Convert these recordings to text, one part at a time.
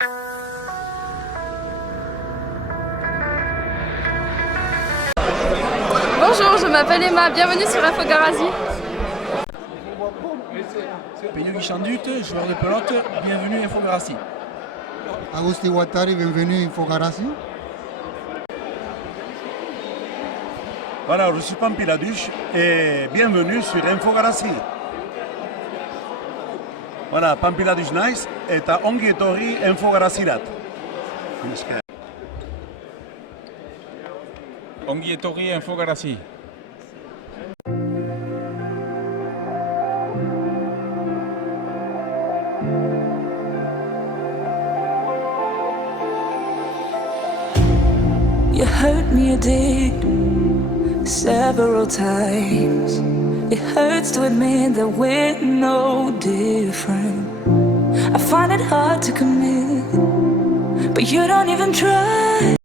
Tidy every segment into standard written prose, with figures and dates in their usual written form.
Bonjour, je m'appelle Emma, bienvenue sur Infogarazi. Peyo Guichandut, joueur de pelote, bienvenue à Infogarazi. Agusti Guattari, bienvenue à Infogarazi. Voilà, je suis Pampiladuche et bienvenue sur Infogarazi. Voilà, Pampiladuche Nice est à Ongi Etorri Infogarazirat. Ongi etorri Infogarazi. You hurt me, you did, several times. It hurts to admit that we're no different. I find it hard to commit, but you don't even try.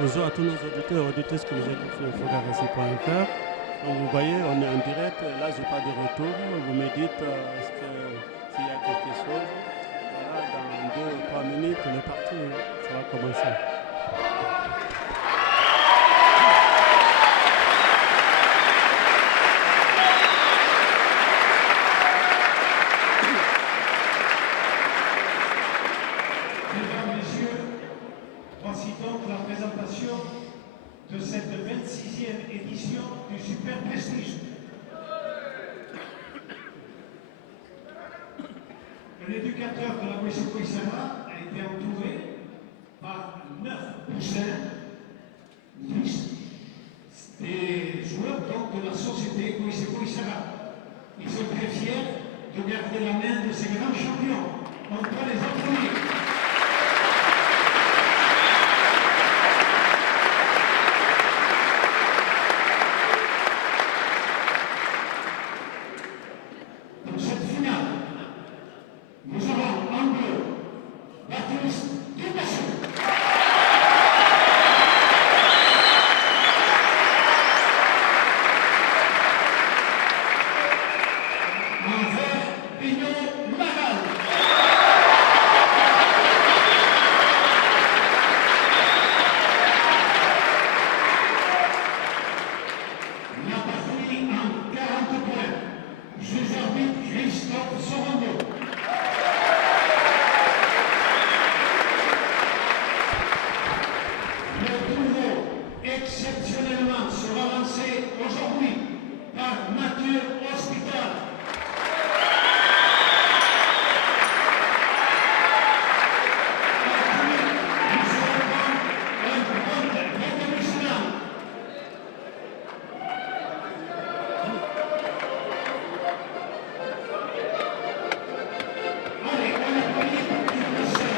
Bonjour à tous nos auditeurs et auditrices qui nous écoutent sur infogarasi.fr. Comme vous voyez, on est en direct. Là, je n'ai pas de retour. Vous me dites s'il y a quelque chose. Voilà, dans 2 ou 3 minutes, on est parti. Ça va commencer. Voici donc la présentation de cette 26e édition du Super Prestige. L'éducateur de la Wessekoïsara a été entouré par 9 poussins mixtes, des joueurs donc de la société Wessekoïsara. Ils sont très fiers de garder la main de ces grands champions. On doit les applaudir. Exceptionnellement sera lancé aujourd'hui par Mathieu Hospital. Nous souhaitons un prompt rétablissement. Allez, on applaudit pour le professeur.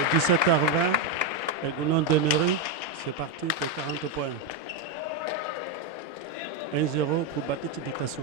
De 17h20, le Gounon demeuré, c'est parti pour 40 points. 1-0 pour Batiste Éducation.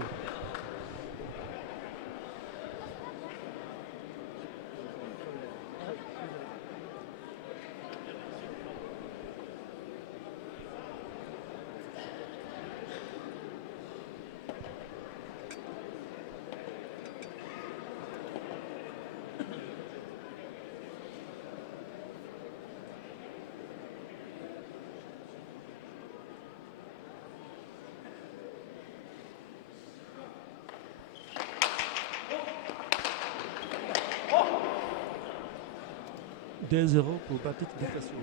2-0 pour Baptiste Décation.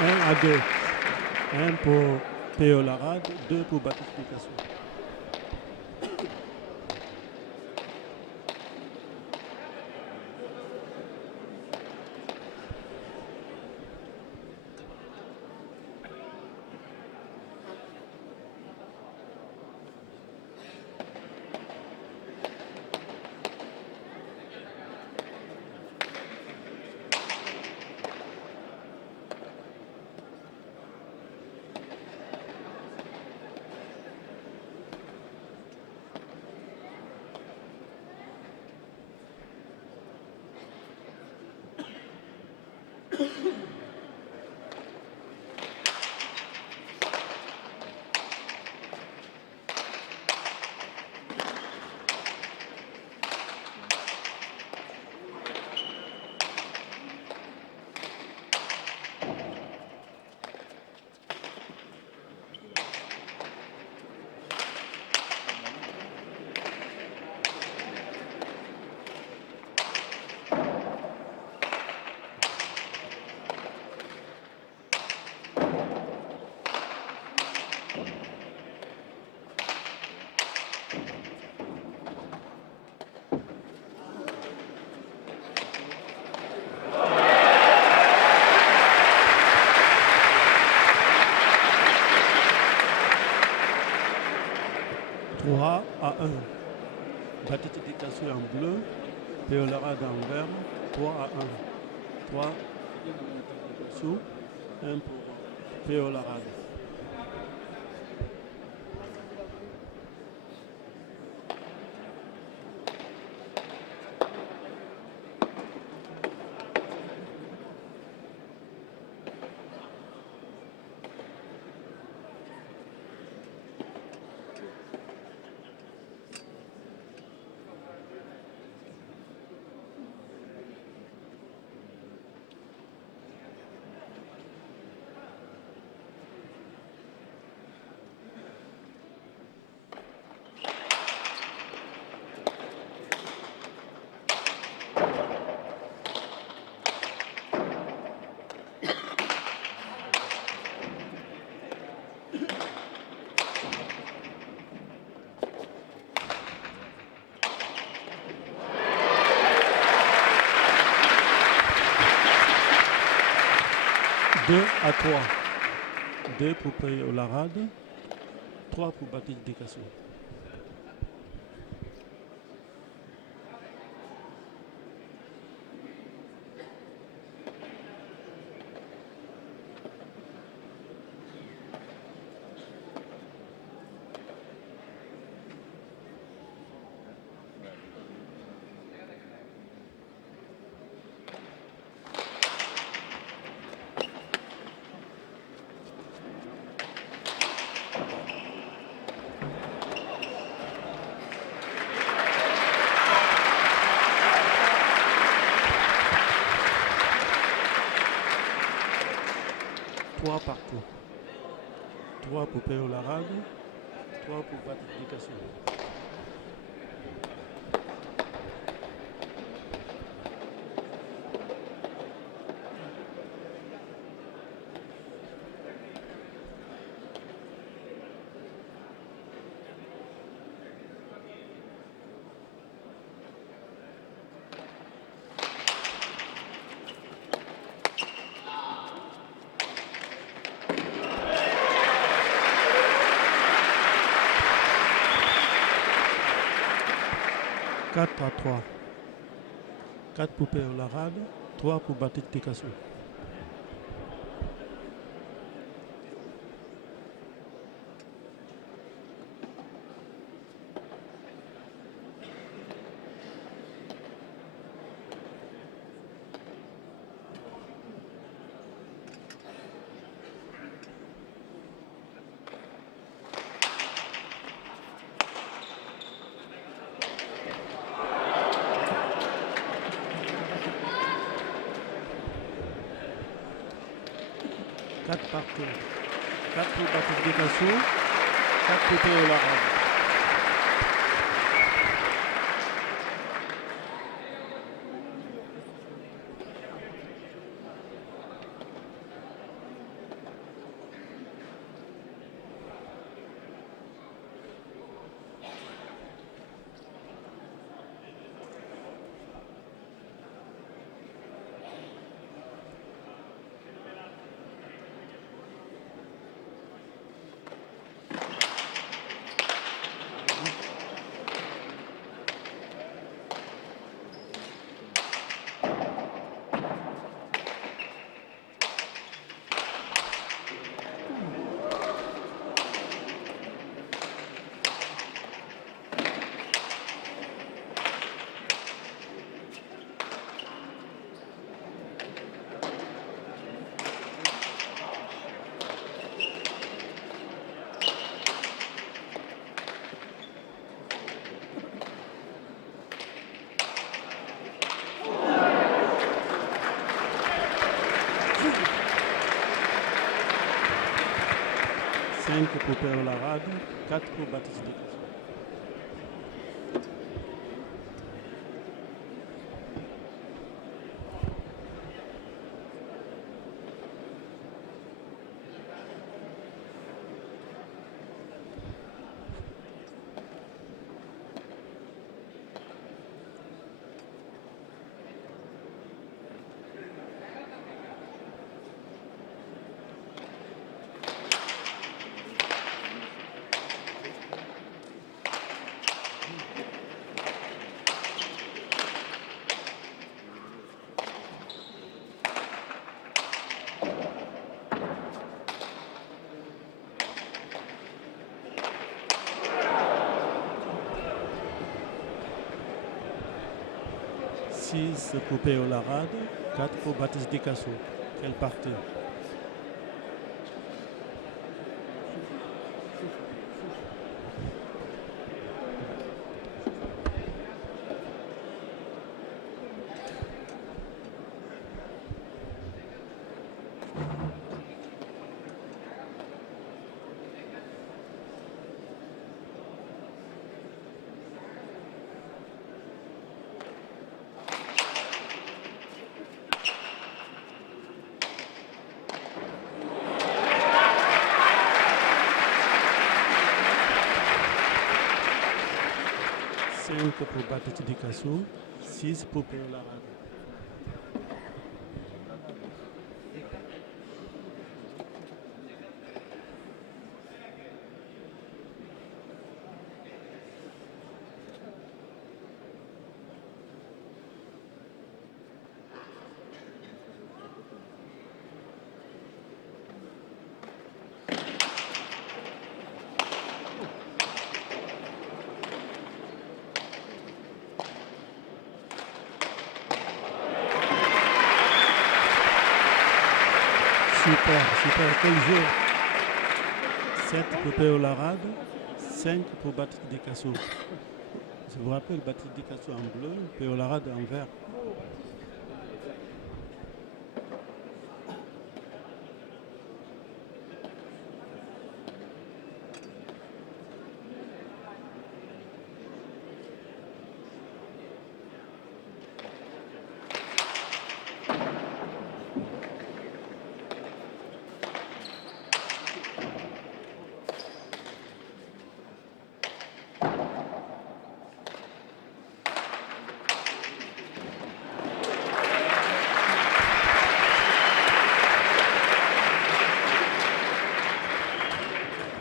Un à 2. 1 pour Théo Larade, 2 pour Baptiste Décation. À 1. Baptiste Décation en bleu, Théo Larade en vert, 3 à 1. 3 sous, 1 pour Théo Larade. Deux à 3. 2 pour Théo Larade, 3 pour Baptiste Décation. Partout. 3 pour Théo Larade, 3 pour Baptiste Décation. 4 à 3. 4 pour Péo Larade, 3 pour Baptiste Picasso. Partout. 4 pour Baptiste Picasso, 4 pour Péo Larade. Pour Péo Larade, 4 pour Baptiste Picasso. Six pour Péo Larade, 4 pour Baptiste Picasso. Quelle partie? Pour Baptiste Picasso, 6 pour Péo Larade. Super, quel jeu. 7 pour Péo Larade, 5 pour Baptiste Picasso. Je vous rappelle, Baptiste Picasso en bleu, Péo Larade en vert.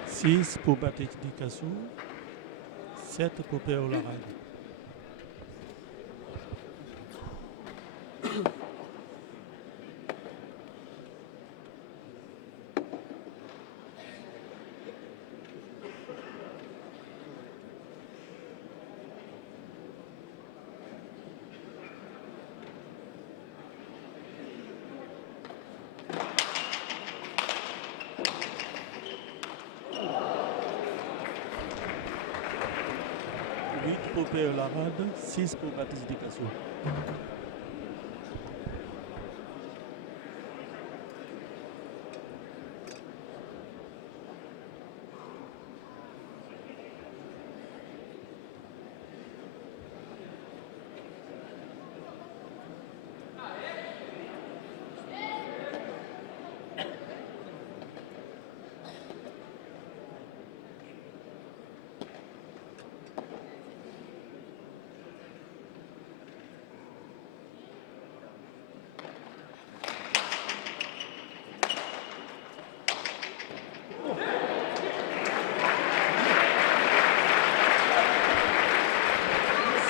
Six pour Baptiste Picasso, 7 pour Péo Larade. pour Péo Larade, 6 pour Baptiste Dicasso.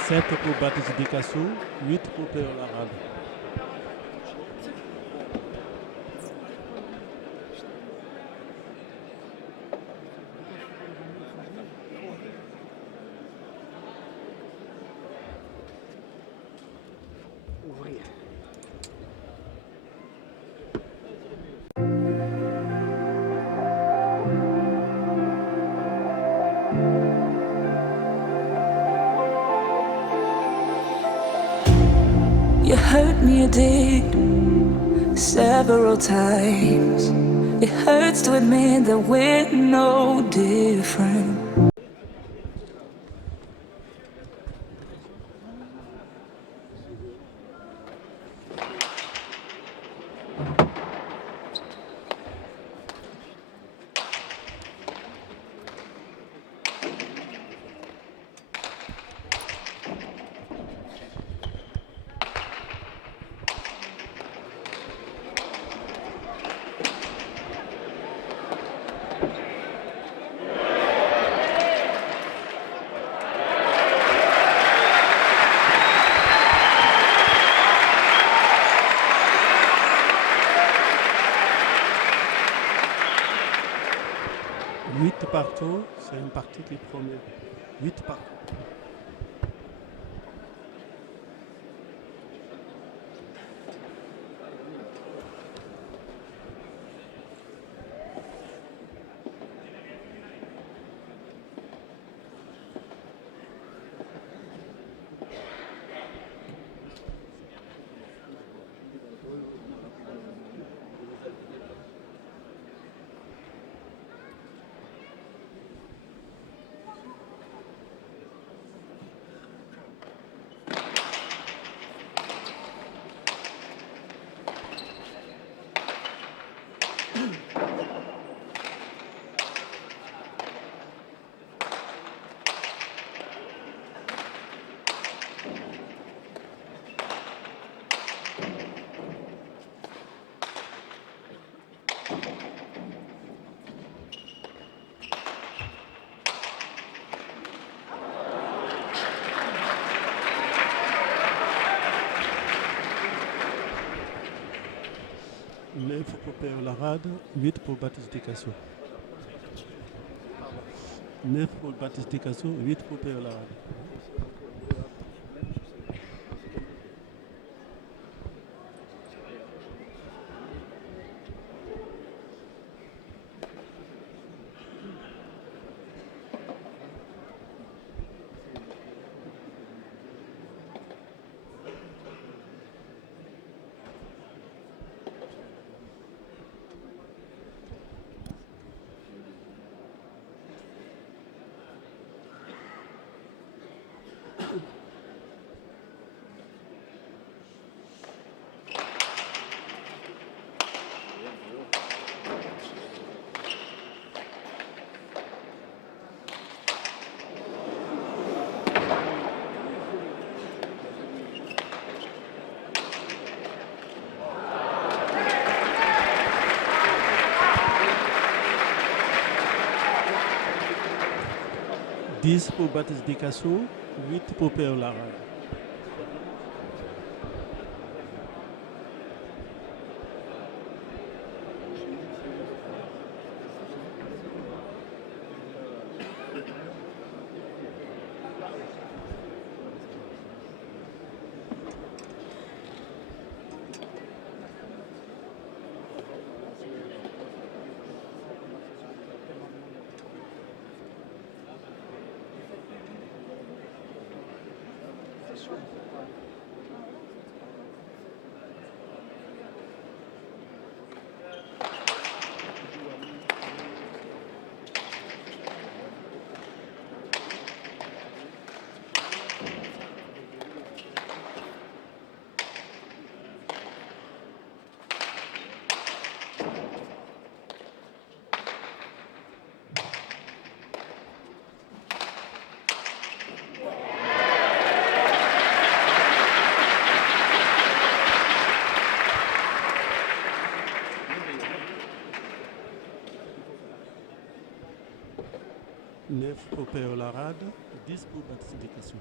Sept pour Baptiste Dicasso, 8 pour Péo Larade. You hurt me, you did, several times. It hurts to admit that we're no different. Partout, c'est une partie qui est première. 8 partout. Pour Péo Larade, 8 pour Baptiste Dicasso. 9 pour Baptiste Dicasso, 8 pour Péo Larade. Dix pour Baptiste Dicasso, 8 pour Péo Larade. 9 pour Péolarade, 10 pour Baptiste Descassous.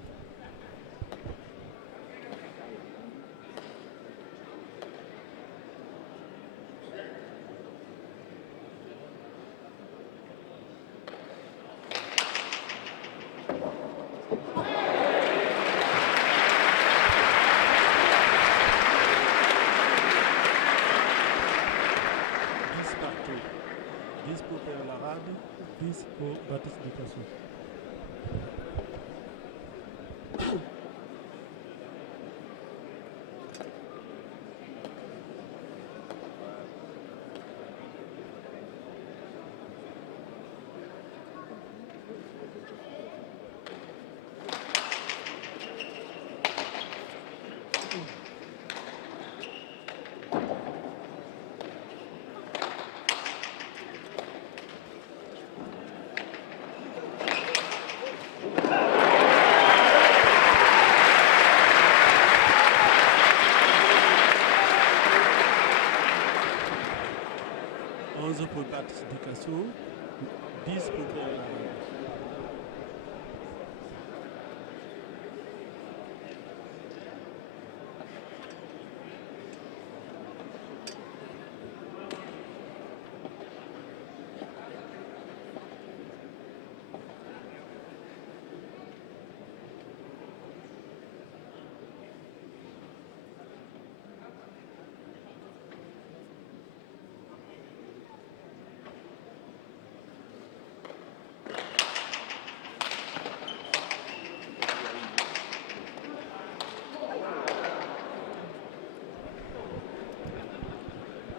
Partout. 10 pour Péolarade, 10 pour Baptiste Descassous. Pour Baptiste Descassous, 10 pour Péolarade.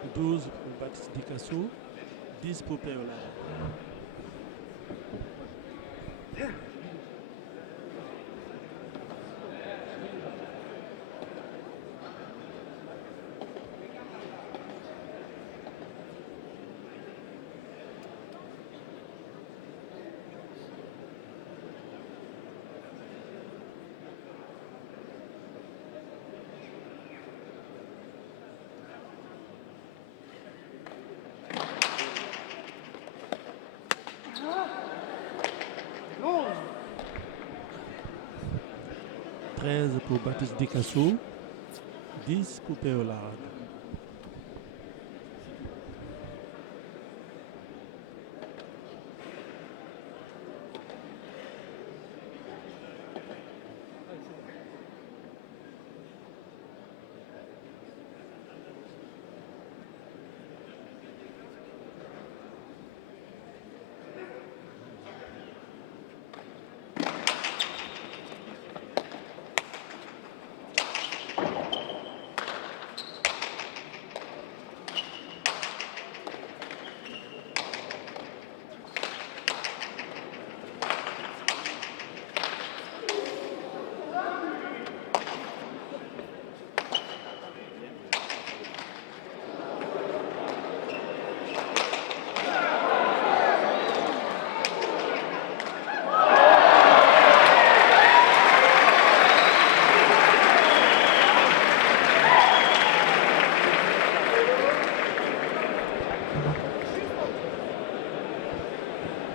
« 12 pour Baptiste Descassous, 10 pour Péolarade. « 13 pour Baptiste Descassous, 10 pour Péolarade. »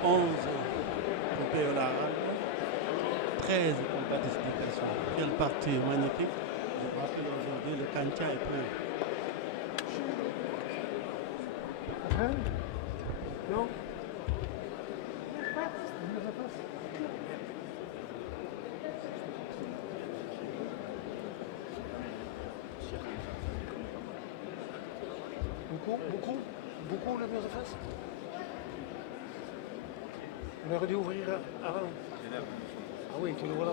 Pour Péolarade, 13 pour Baptiste Descassous. Quelle partie magnifique. Je rappelle aujourd'hui, le Kantia est plein. Non. Beaucoup le mur de face. On aurait dû ouvrir avant. Ah oui, tu le vois là.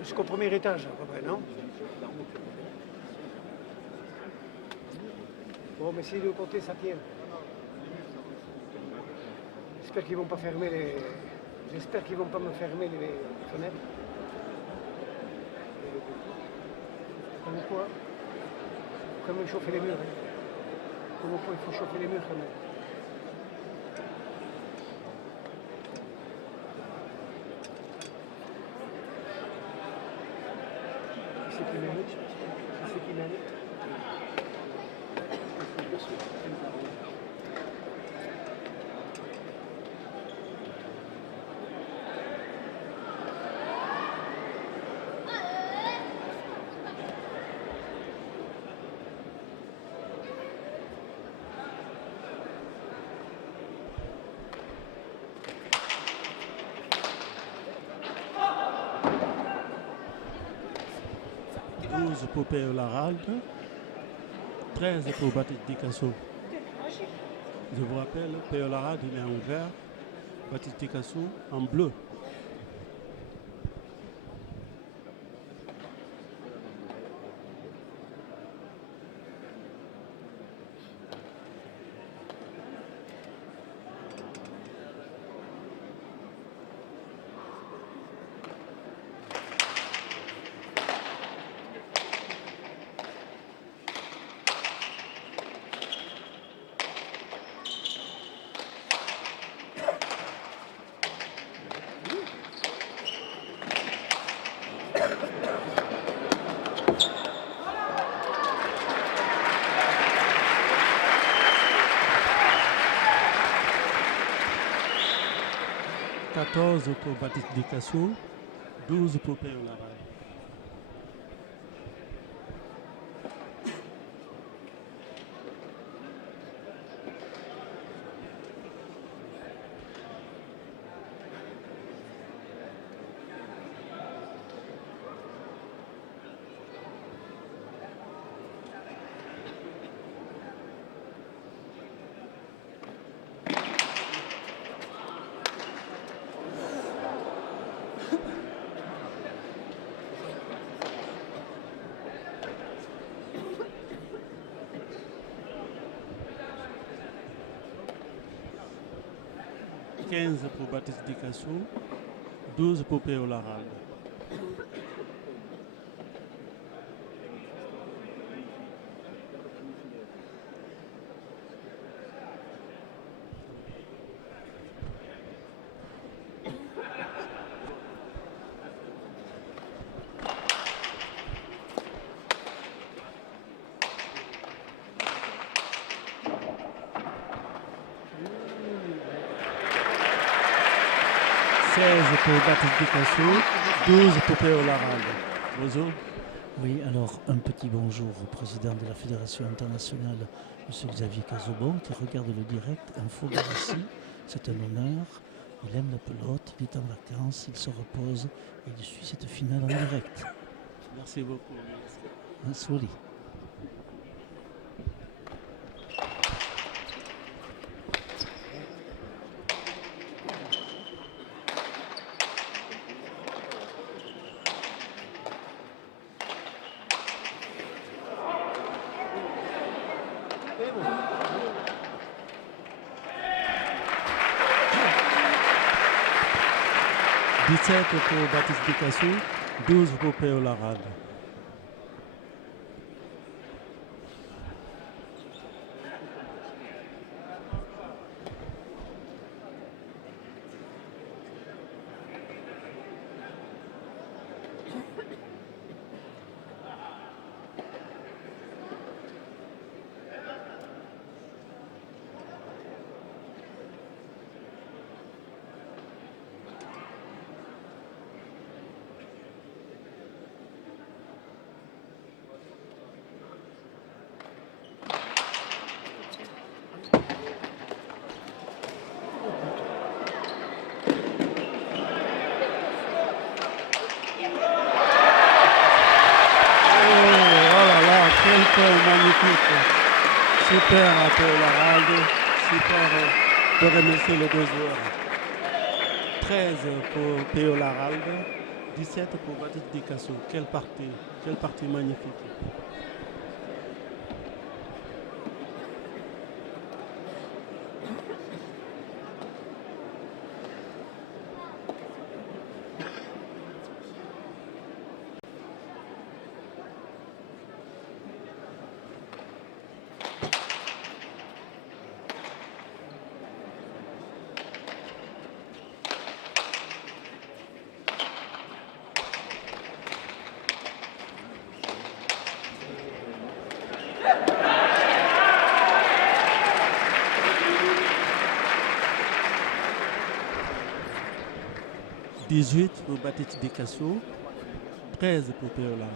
Jusqu'au premier étage, à peu près, non? Bon, mais si de côté ça tient. J'espère qu'ils vont pas fermer les. J'espère qu'ils vont pas me fermer les fenêtres. Comme quoi, il chauffer les murs. Comme quoi, il faut chauffer les murs quand même. C'est qui mérite. C'est qui mérite. 12 pour Péo Laralde, 13 pour Baptiste Dicasso. Je vous rappelle, Péo Laralde il est en vert, Baptiste Dicasso en bleu. « 14 pour Baptiste Dicasso, 12 pour Péo Laralde. « 15 pour Baptiste Dicasso, 12 pour Péo Laralde. Pour Baptiste Dicasso, 12 pour Péo Laralde. Bonjour. Oui, alors un petit bonjour au président de la Fédération internationale, M. Xavier Cazobon, qui regarde le direct Info Garassi. C'est un honneur. Il aime la pelote, il est en vacances, il se repose et il suit cette finale en direct. Merci beaucoup. Merci. 17 pour Baptiste Dicasso, 12 pour Péo Laralde. Magnifique, super à Péo Laralde, super de remercier les deux joueurs. 13 pour Péo Laralde, 17 pour Baptiste Dicasso. Quelle partie magnifique. « 18 pour Baptiste Dicasso, 13 pour Péo Laralde.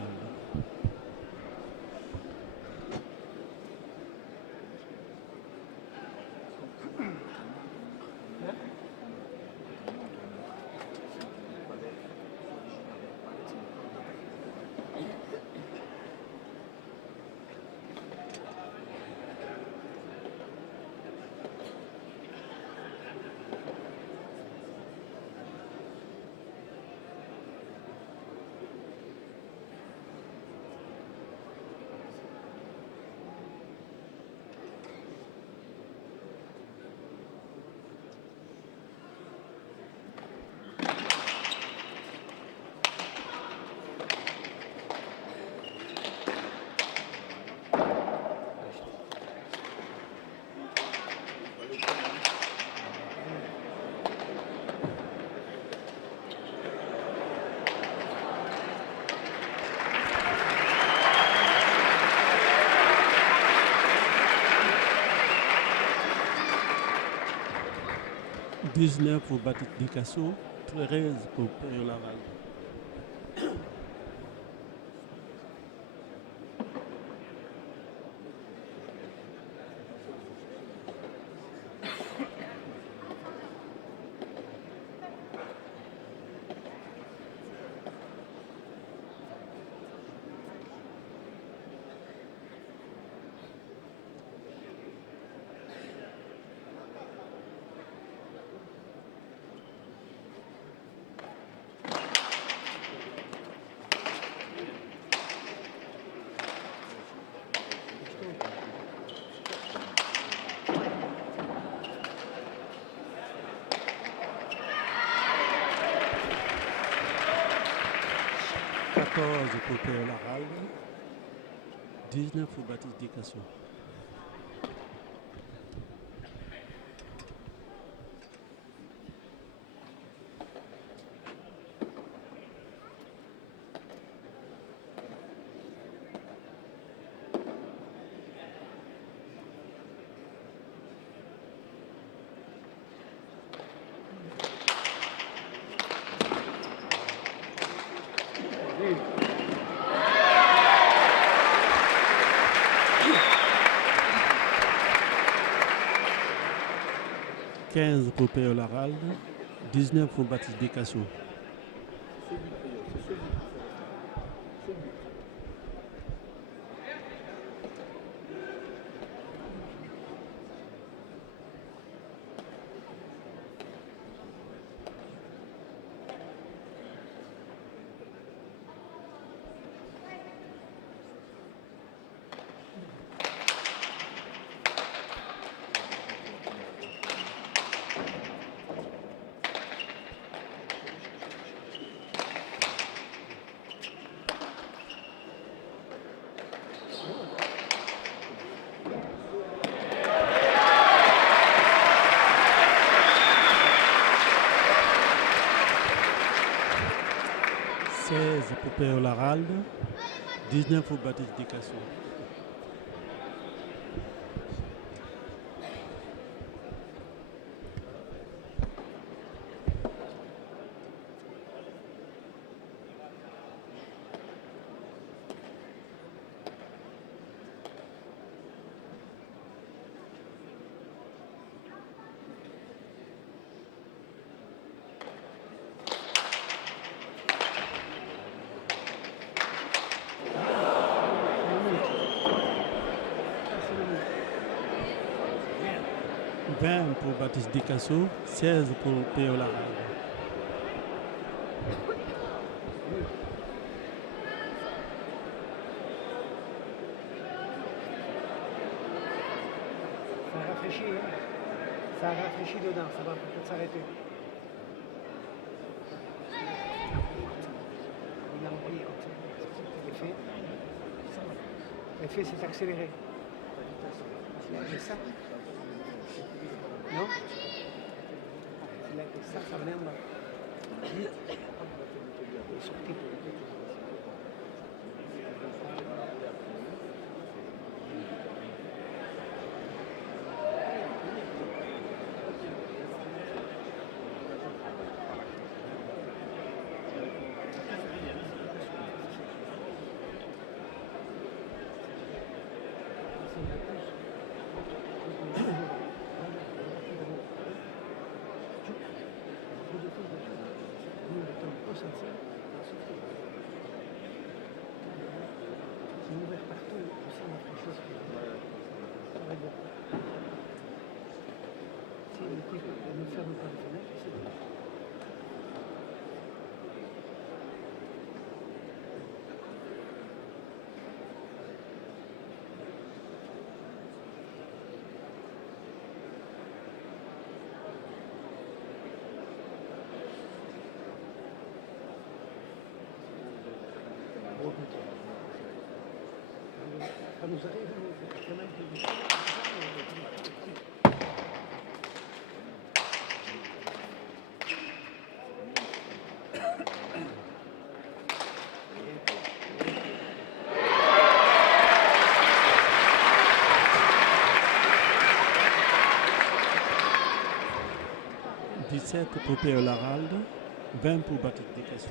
« 19 pour Baptiste Dicasso, 13 pour Péo Laralde. Pour Péo Laralde, 19 pour Baptiste Dicasso. « 15 pour Péo Laralde, 19 pour Baptiste Dicasso. » pour Péo Laralde, 19 pour Baptiste Dicasso. Pour Baptiste Dicasso, 16 pour Péo Laralde. Ça rafraîchit, hein. Ça rafraîchit dedans, ça va peut-être s'arrêter. Il a envoyé comme ça. L'effet s'est accéléré. Il a fait ça. Non? Il a fait ça, ça venait en bas. Il est sorti. C'est ouvert partout, ça m'a fait chose. Ça va bien. Si le type ne ferme pas les fenêtres, c'est bon. Ça nous arrive, quand même, de... 17 pour P.E. Laralde, 20 pour Baptiste Descassous.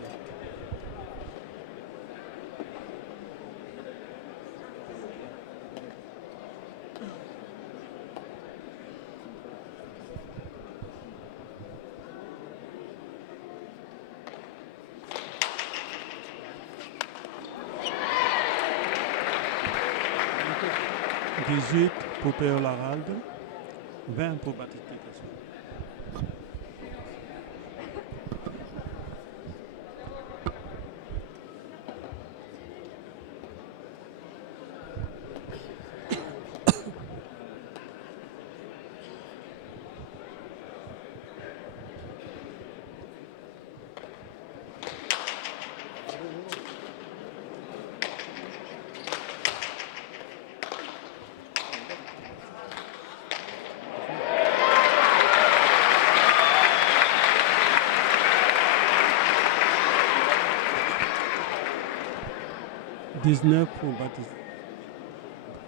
Dix-huit pour P.E. Laralde, 20 pour Baptiste Descassous.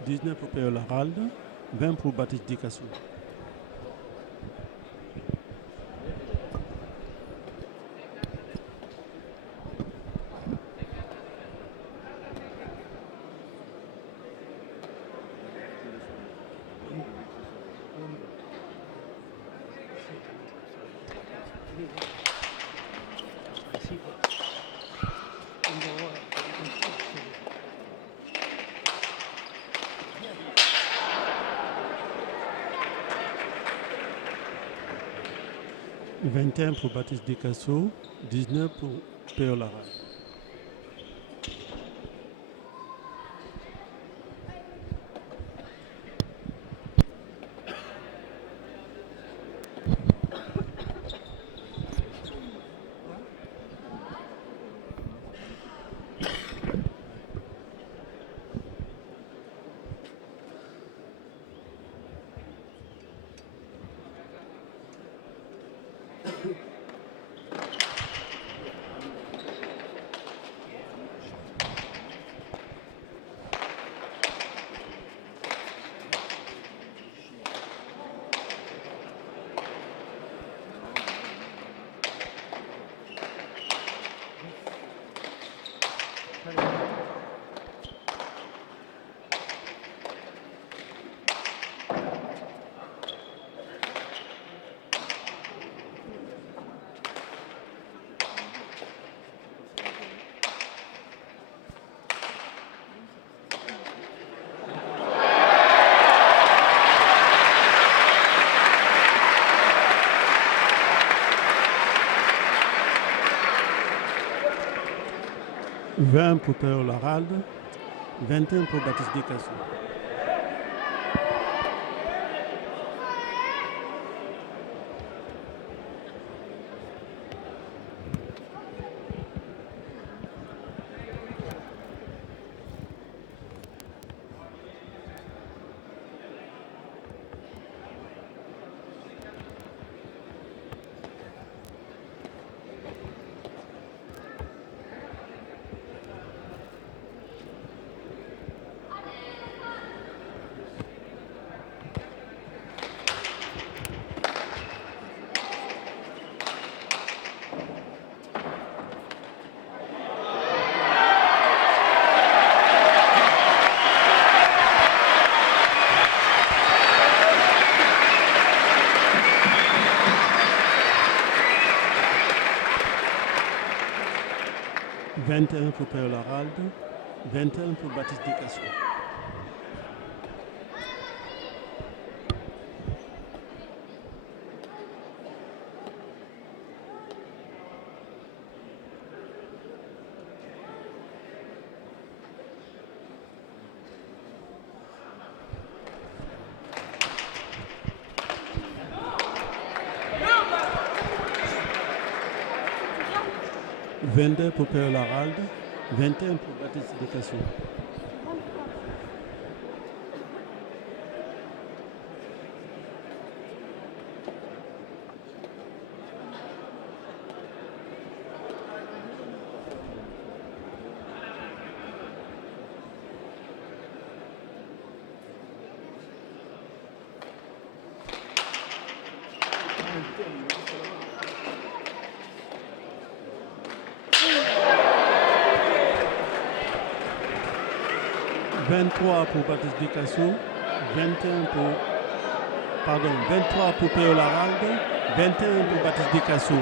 Dix-neuf pour P.E. Laralde, 20 pour Baptiste Descassous. « 21 pour Baptiste Descassous, 19 pour P.E. Laralde. « 20 pour P.E. Laralde, 21 pour Baptiste Descassous. 21 pour Père Laralde, 21 pour Baptiste Descassaux. « 22 pour Père Laralde, 21 pour Baptiste Descassaux. » « 23 pour Baptiste Descassaux, 23 pour Père Laralde, 21 pour Baptiste Descassaux. »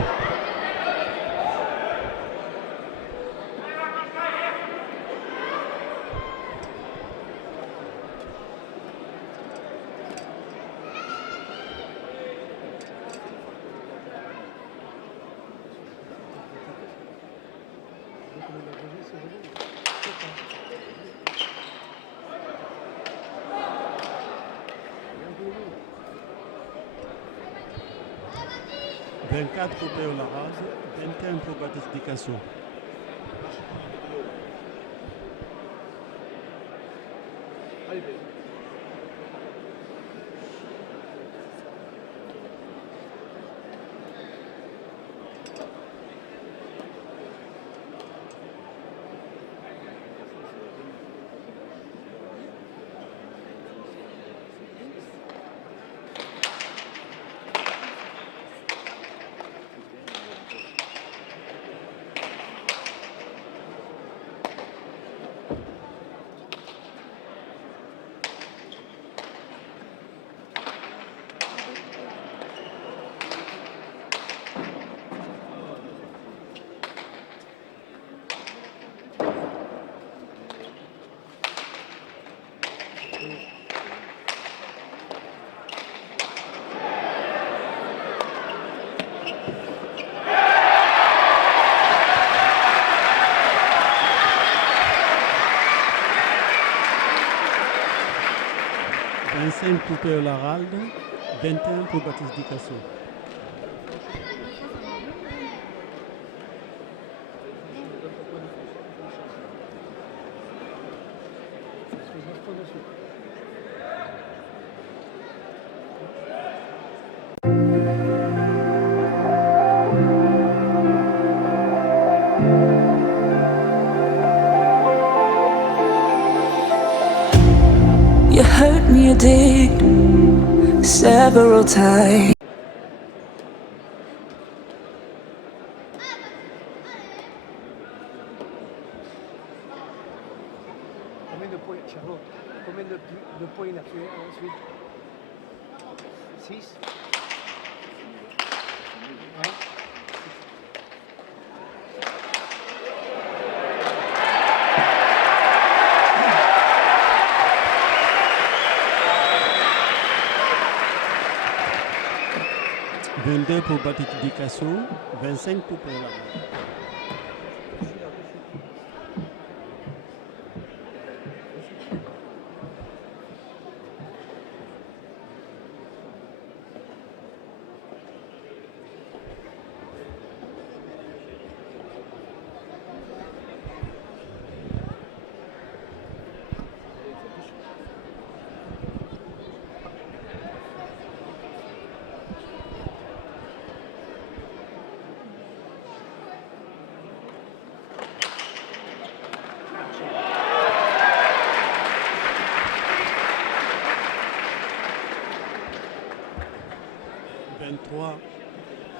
« 24 pour Père Laralde, 21 pour Baptiste Descassaux. » « 25 pour Père Laralde, 21 pour Baptiste Descassaux. » You hurt me, you did, several times. Combien de points, Charlotte? Combien de points il a fait ensuite? 6? Ouais. « 22 pour Baptiste Descassaux, 25 pour Père Laralde. »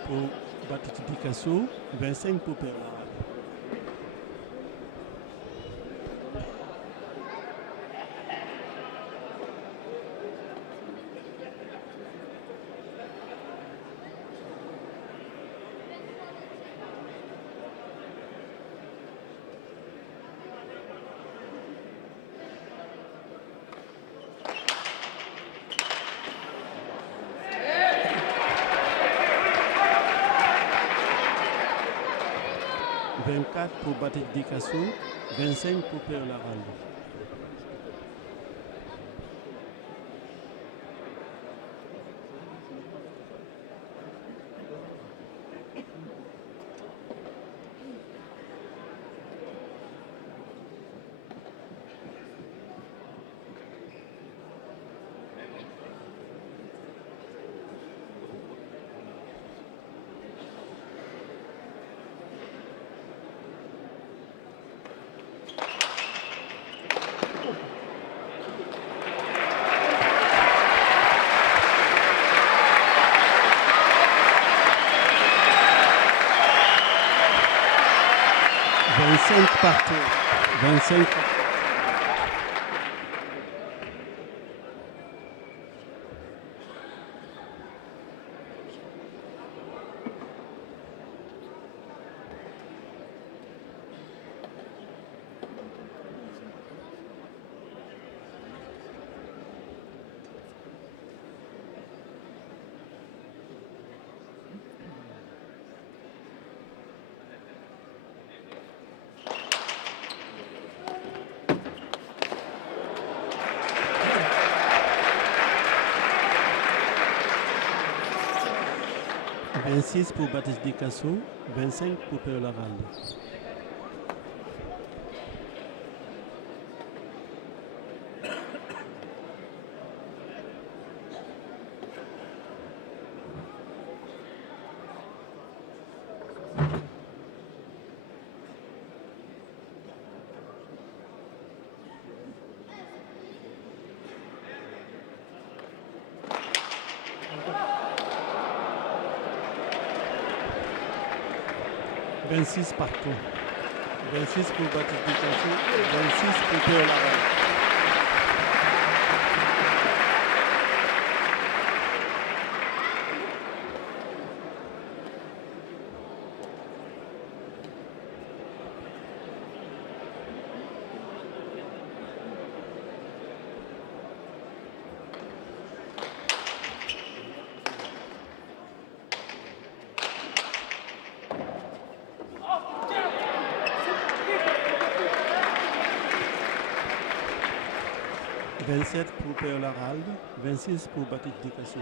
pour Baptiste Descassaux, 25 pour Père Laralde. 24 pour Baptiste Dicasso, 25 pour Père Laralde. Partout. 25 partout. « 26 pour Baptiste Dicasso, 25 pour Père Laralde. » « 26 partout. 26 pour Baptiste Dicasso, 26 pour Père Laralde. » « 27 pour Père Laralde, 26 pour Baptiste Dicasso. »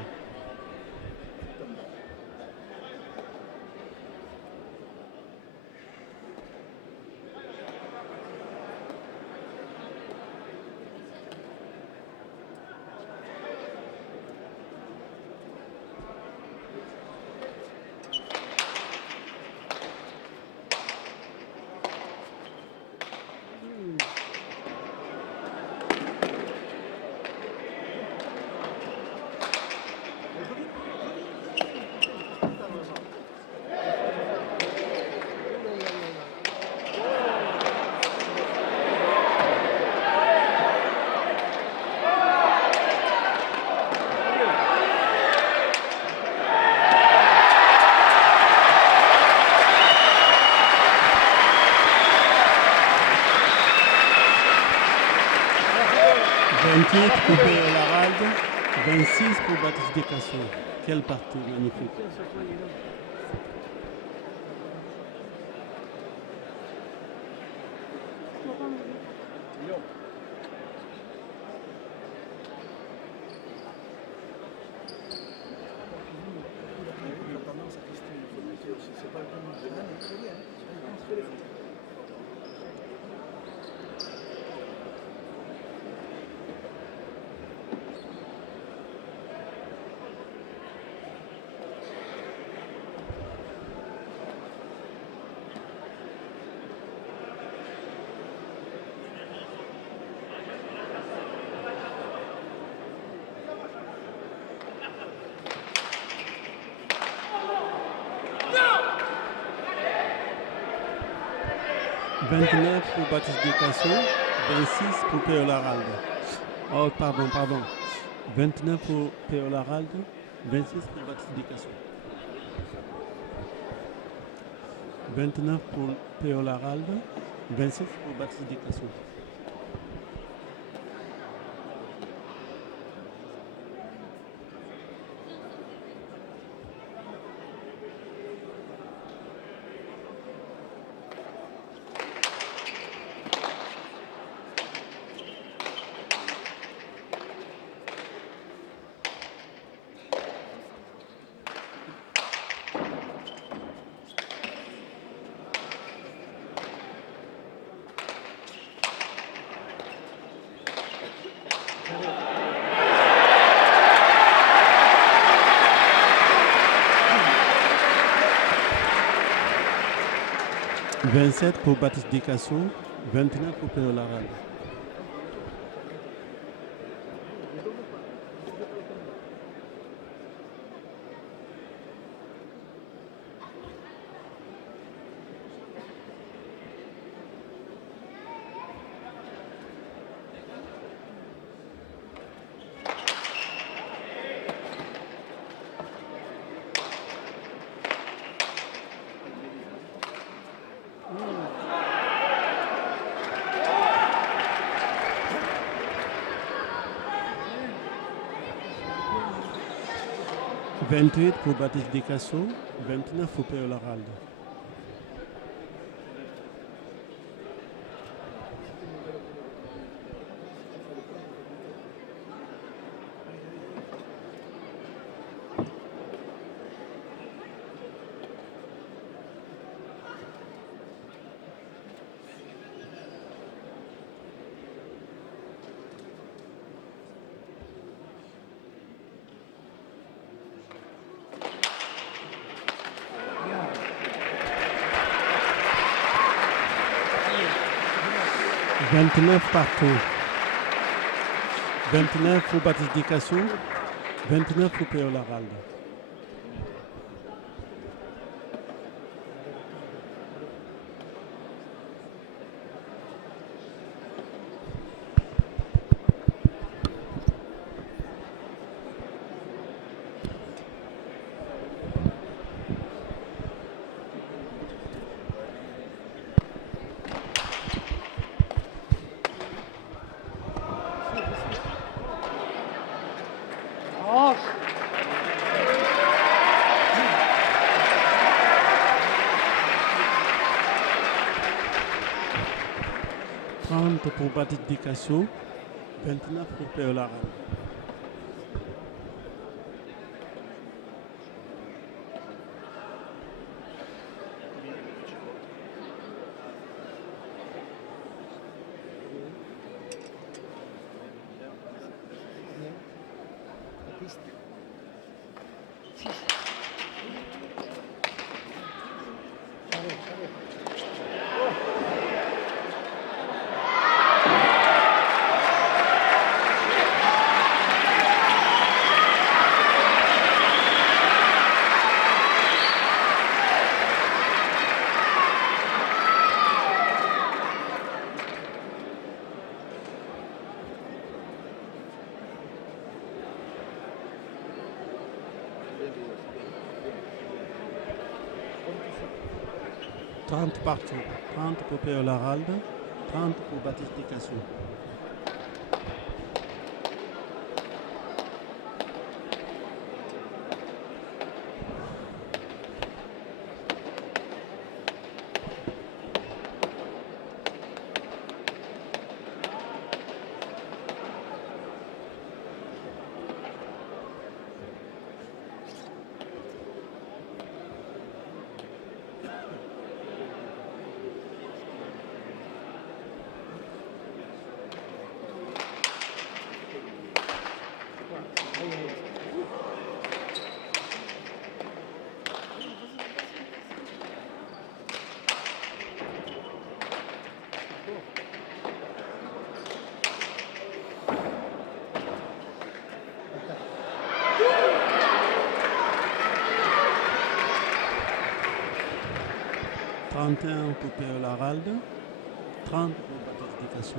Pour Père Laralde, 26 pour Baptiste Dicasso. Quel parti magnifique. « 29 pour Baptiste Dicasso, 26 pour Père Laralde. » Oh, pardon. 29 pour Père Laralde, 26 pour Baptiste Dicasso. 29 pour Père Laralde, 26 pour Baptiste Dicasso. 27 pour Baptiste Descasso, 29 pour Péo Laral. « 28 pour Baptiste Descasso, 29 pour Péo Laral. « 29 partout. 29 pour Baptiste Descasso, 29 pour Péo Laral. Oh. 30 pour Baptiste Descasso, 29 pour Péo Laral. « 30 partout. 30 pour Péo Laral, 30 pour Baptiste Descasso. « 31 pour Péo Laral, 30 pour Baptiste Descasso. »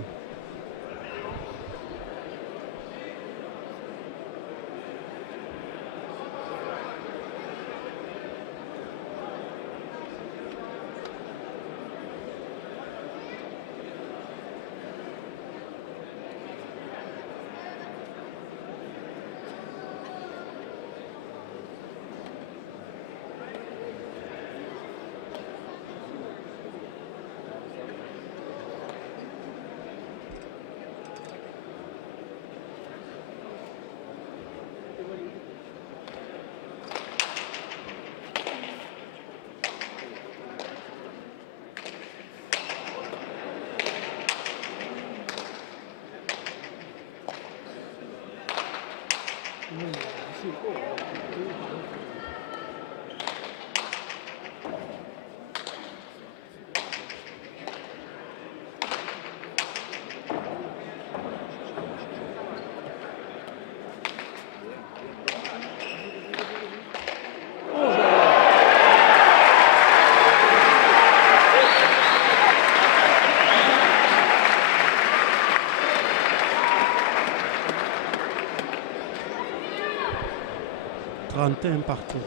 31 partout.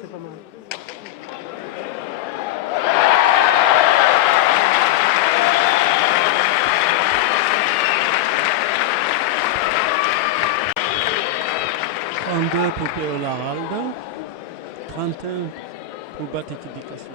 C'est pas mal. Pour Péo Laralde, 31 pour Batiki Dikasso.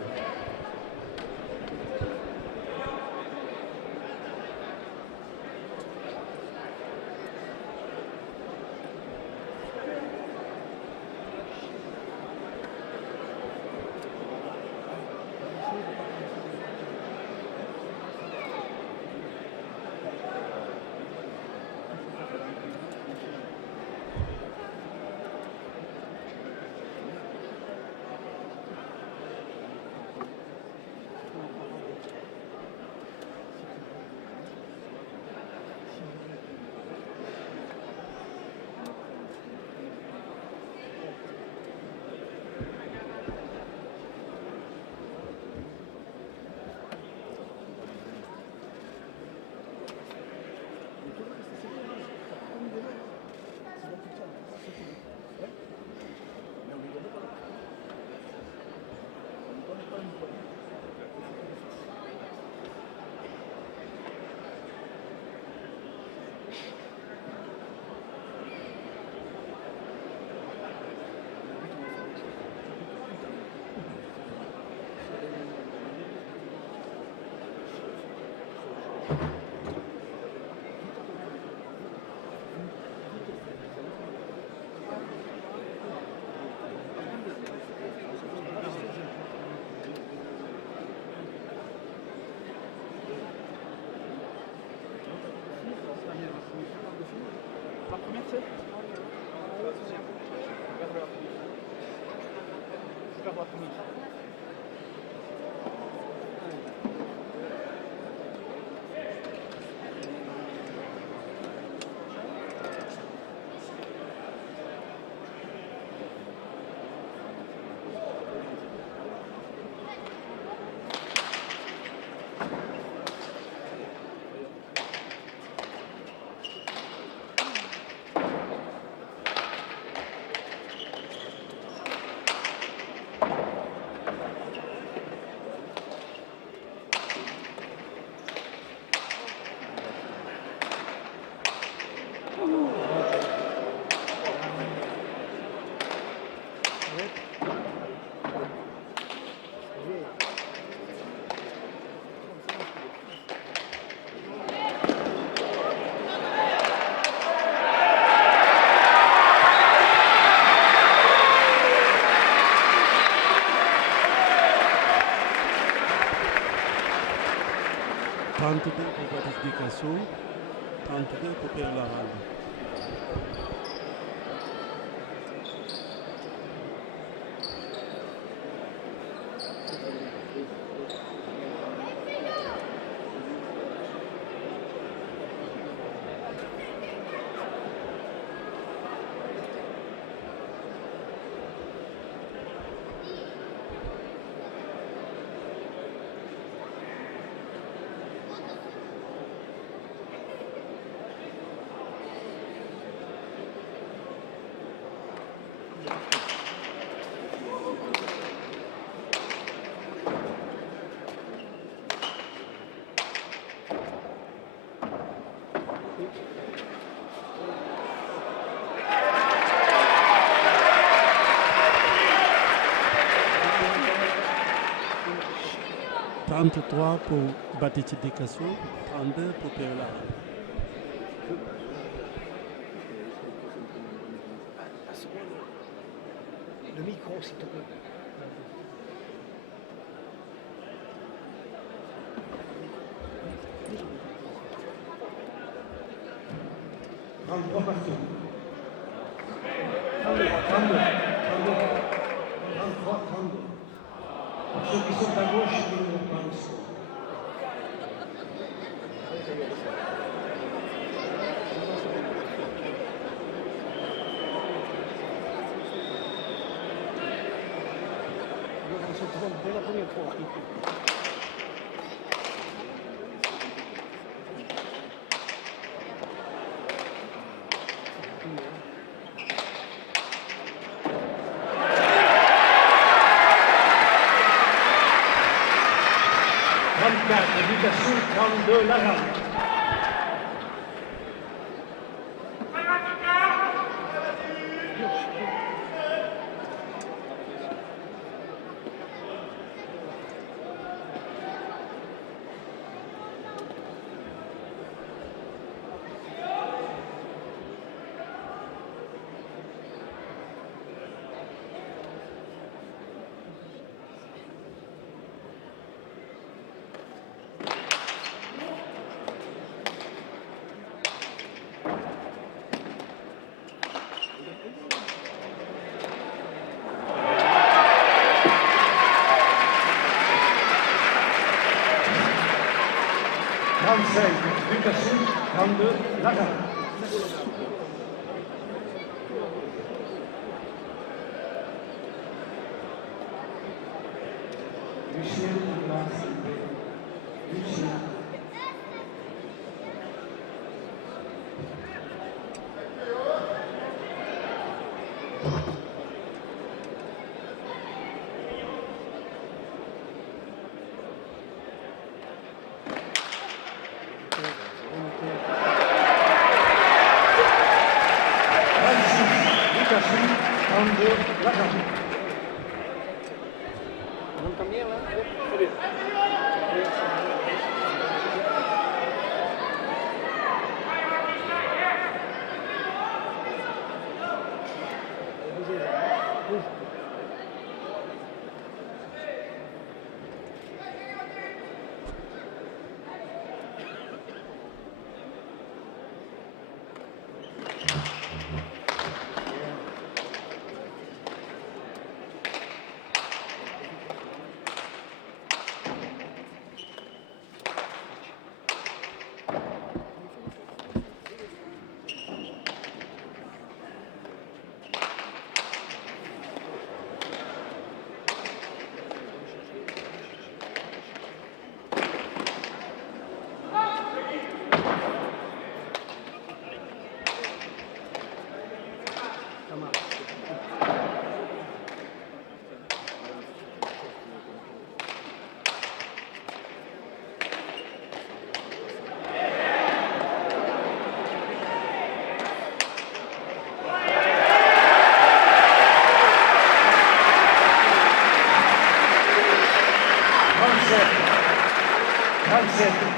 Tanto pour Batiki Dikasso, 32 pour Péo Laralde. 33 pour Baptiste Décasso, 32 pour Péola. Le micro, s'il te plaît. Partout. 32. 33. Ceux qui sont à gauche, ils ne vont pas le score. Dès la première fois. Éducation 32, la rame. Éducation 32, la rame. Lucien, Lucien.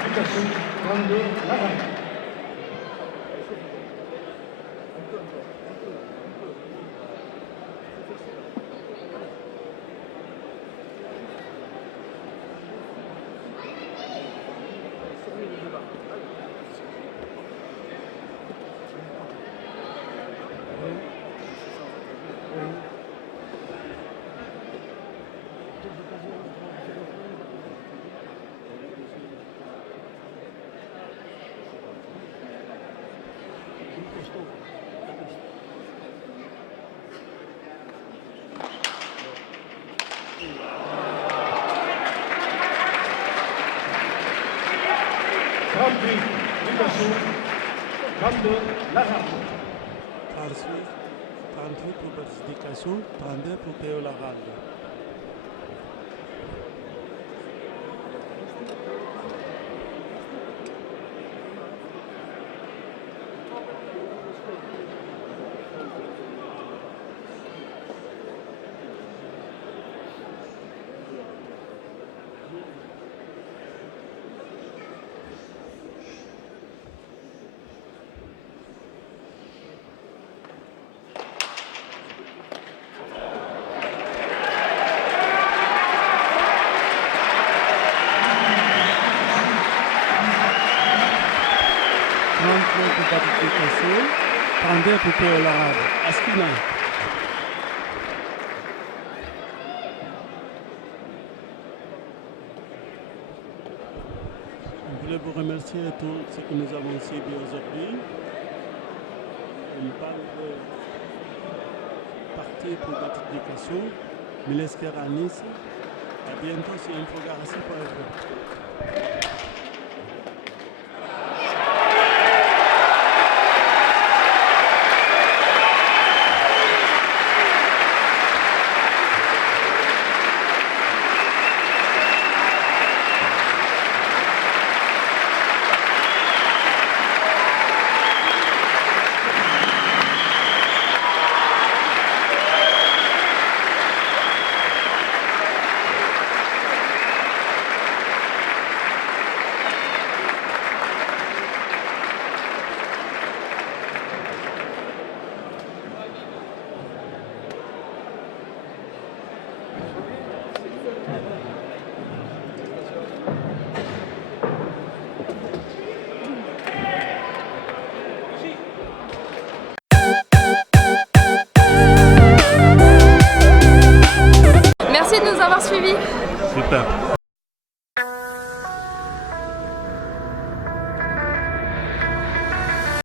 Éducation 32, la rame. Éducation 32, la rame. 38 pour Baptiste Décasso, 32 pour Péola Ralde. gratification, prendez pour l'arabe. Askina. Je voulais vous remercier de tout ce que nous avons suivi aujourd'hui. On parle de partie pour gratification, Milesker à Nice. À bientôt sur Infogarassi.fr.